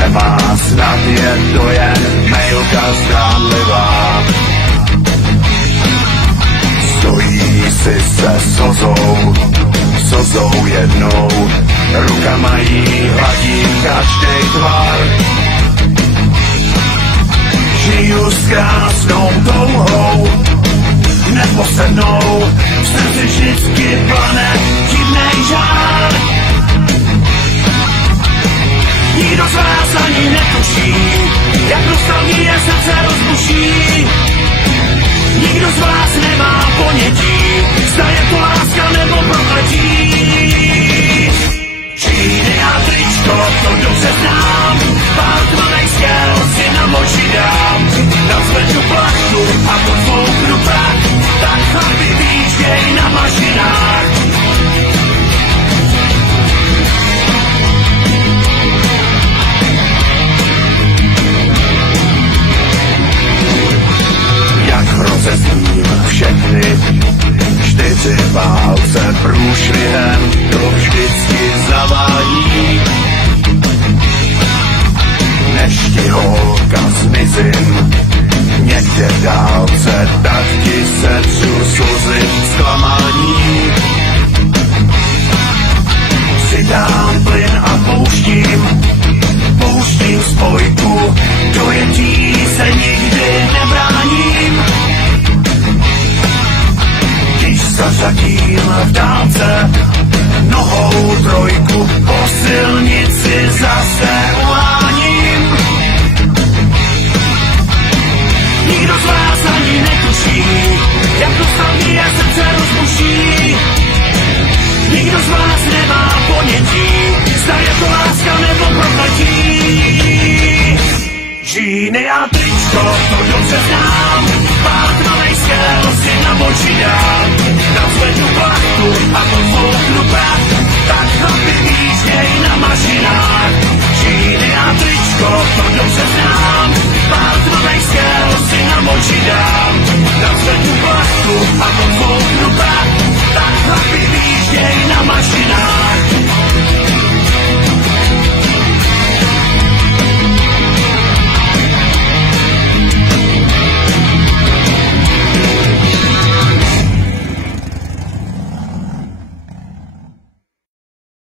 nemá, snad je to jen mailka zdánlivá. Stojí si se sozou jednou, rukama jí hladí každej tvar. Žiju s krásnou touhou, neposednou, v srdci vždycky plane divnej žár. Nikdo z vás ani netuší, jak nostalgie srdce rozbuší. Nikdo z vás nemá ponětí, zda je to láska nebo prokletí. Džíny a tričko, to dobře znám, pár tmavej skel si na moči dám. Nazvednu plachtu a podfouknu tak, tak chlapi výjížděj na mašinách. Jak rozezním všechny 4 válce průšvihem, to vždycky zavání. Než ti holka zmizím, někde v dálce, tak ti setřu slzy zklamání. Přidám plyn a pouštím spojku, dojetí se nikdy nebráním. Když zařadím v dálce nohou 3, po silnici zase uháním. Nikdo z vás ani netuší, jak nostalgie srdce rozbuší. Nikdo z vás nemá ponětí, zda je to láska nebo prokletí. Džíny a tričko, to dobře znám, pár tmavej skel si na moči dám. Nazvednu plachtu a podfouknu